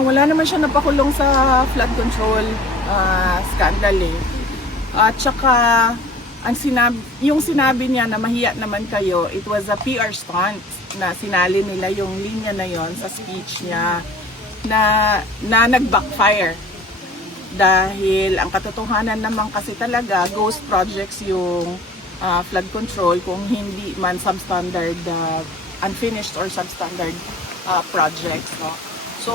Wala naman siya napakulong sa flood control scandal eh. At saka, yung sinabi niya na mahiya naman kayo, it was a PR stunt na sinali nila yung linya na yon sa speech niya na nag-backfire. Dahil ang katotohanan naman kasi talaga, ghost projects yung flood control kung hindi man substandard, unfinished or substandard projects. No? So,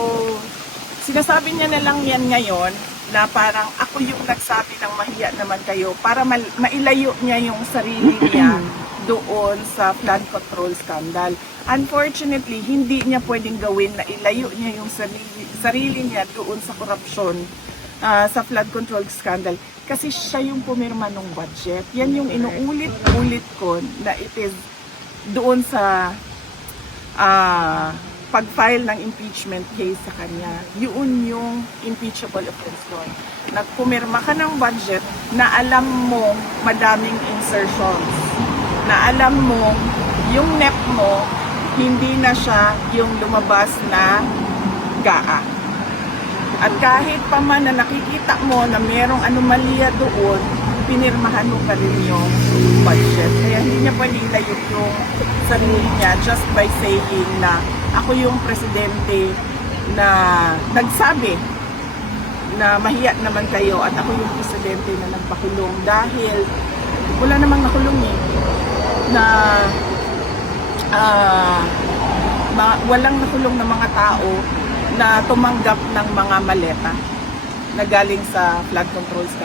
sinasabi niya na lang yan ngayon na parang ako yung nagsabi ng mahiya naman kayo para mailayo niya yung sarili niya doon sa flood control scandal. Unfortunately, hindi niya pwedeng gawin na ilayo niya yung sarili niya doon sa korupsyon sa flood control scandal kasi siya yung pumirma ng budget. Yan yung inuulit-ulit ko na it is doon sa pag-file ng impeachment case sa kanya. Yun yung impeachable offense doon. Nagpumirma ka ng budget na alam mo madaming insertions. Na alam mo yung NEP mo hindi na siya yung lumabas na GAA. At kahit pa man na nakikita mo na merong anomalya doon, pinirmahan mo pa rin yung budget. Kaya hindi niya pwede ilayo yung sarili niya just by saying na ako yung presidente na nagsabi na mahiya naman kayo at ako yung presidente na nagpakulong dahil wala namang nakulong eh na walang nakulong na mga tao na tumanggap ng mga maleta na galing sa flood control scandal.